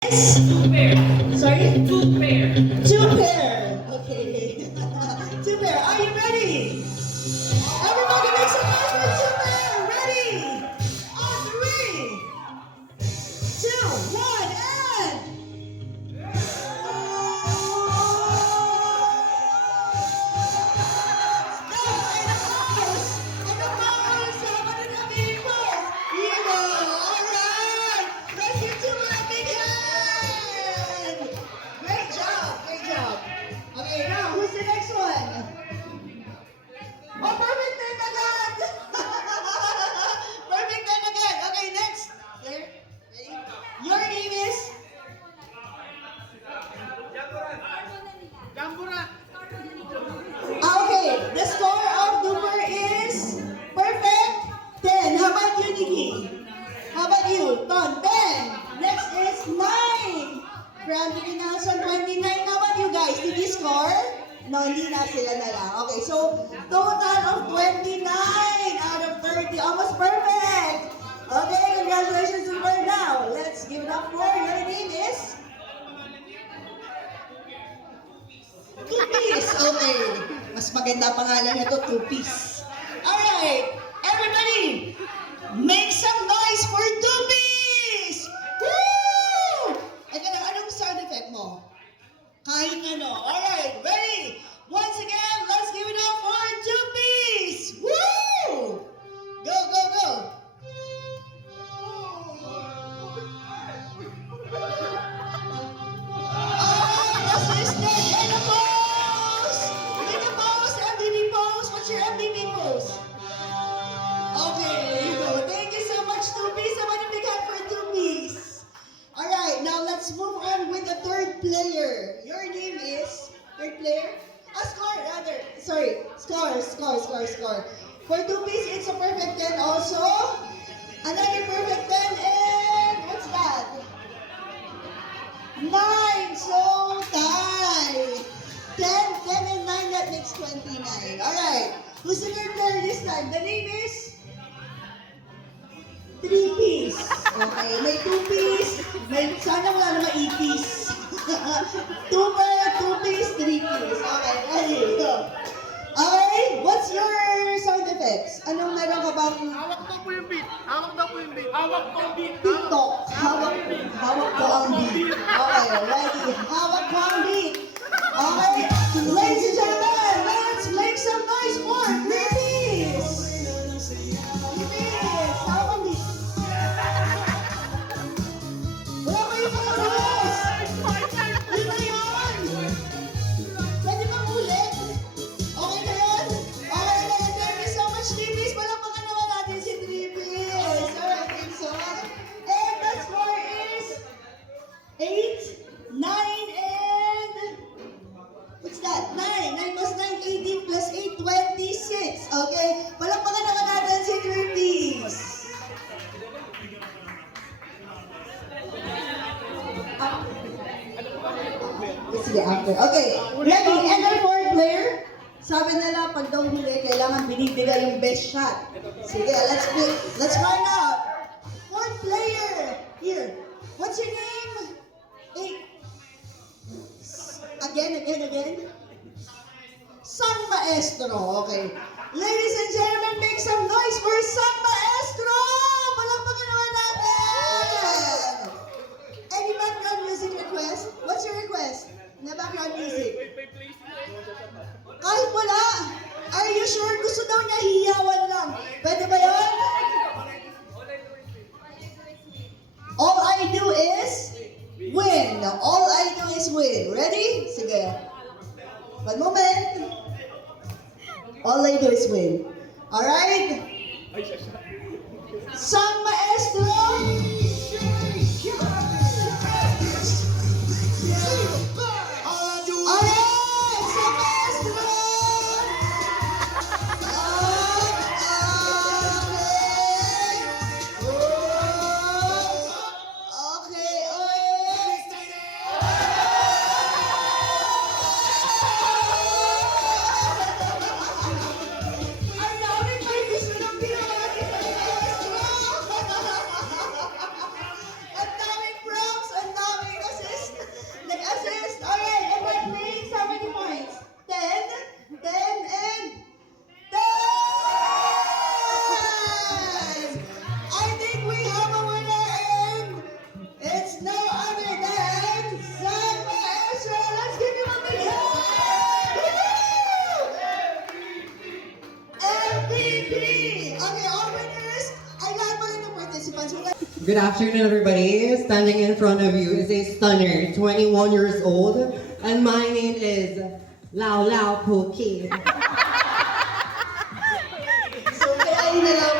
Two pair. Sorry? Two pair. Two pair. Okay. Two pair. Are you ready? Everybody make some noise for two pair. Ready? On three, two, one, and... Okay, now who's the next one? Oh, perfect then agad! Perfect then again. Okay, next. There. Ready? Your name is? Okay, the score of Duper is perfect 10. How about you, Nikki? How about you? Ton, 10. Next is 9. From Nikki Nelson, 29. How about you guys? Did you score? No, hindi na, sila na lang. Okay, so total of 29 out of 30. Almost perfect. Okay, congratulations, Duper. Now, let's give it up for your name is? Two-piece. Okay. Mas maganda pangalan nito, two-piece. Alright. Everybody, make some noise for two-piece! Woo! Eka lang, anong sound effect mo? Kahit ano. Alright, ready? Once again, let's give it up for two-piece! Woo! Go, go, go! What's your MVP pose? Okay, there you go. Thank you so much, Two-Piece. I want a big hand for Two-Piece. Alright, now let's move on with the third player. Your name is? Third player? Score rather. Sorry, score. For Two-Piece, it's a perfect 10 also. Another perfect 10 and what's that? 9. So, tie. 10 and 9, that makes 29. Alright. Who's the third player this time? The name is? Three-piece. Okay, may two-piece. Sana wala naman eight-piece. Two-piece, three-piece. Okay, ready, go. Okay, what's your sound effects? Anong meron ka bang? Hawak daw po yung beat. Hawak daw po yung beat. Hawak po yung beat. TikTok. Hawak ko ang beat. Okay, ready. Hawak ko ang beat. Okay, ladies and gentlemen, let's make some noise for Three-piece. Three-piece, hawak ang beat. Wala ko yung pagkakas. Hindi na yun. Pwede bang ulit? Okay na yun? Okay na yun. Thank you so much, Three-piece. Palakpakan naman natin si Three-piece. Alright, thank you so much. And the score is 8, 9, and... What's that? 9. 9 plus 9, 18 plus 8, 26. Okay? Palakpakan naman natin si Three-piece. Sige, after. Okay. Ready? And our fourth player? Sabi nila, pag daw huli, kailangan binibigay yung best shot. Sige, let's find out. Fourth player. Here. What's your name? Again. Sang Maestro. Okay. Ladies and gentlemen, make some noise for Sang Maestro! Palakpakan naman natin! Any background music request? What's your request? Na background music? Kahit wala. Are you sure? Gusto daw niya hiyawan lang. Pwede ba yun? All I do is win. All I do is win. Ready? Sige. One moment. All I do is win. Alright? Sang Maestro! Alright! Sang Maestro! Ang dami pa yung gusto ng ginawa ni Maestro! Good afternoon, everybody. Standing in front of you is a stunner, 21 years old, and my name is Lao Lao Pookie. So, kaya yun na lang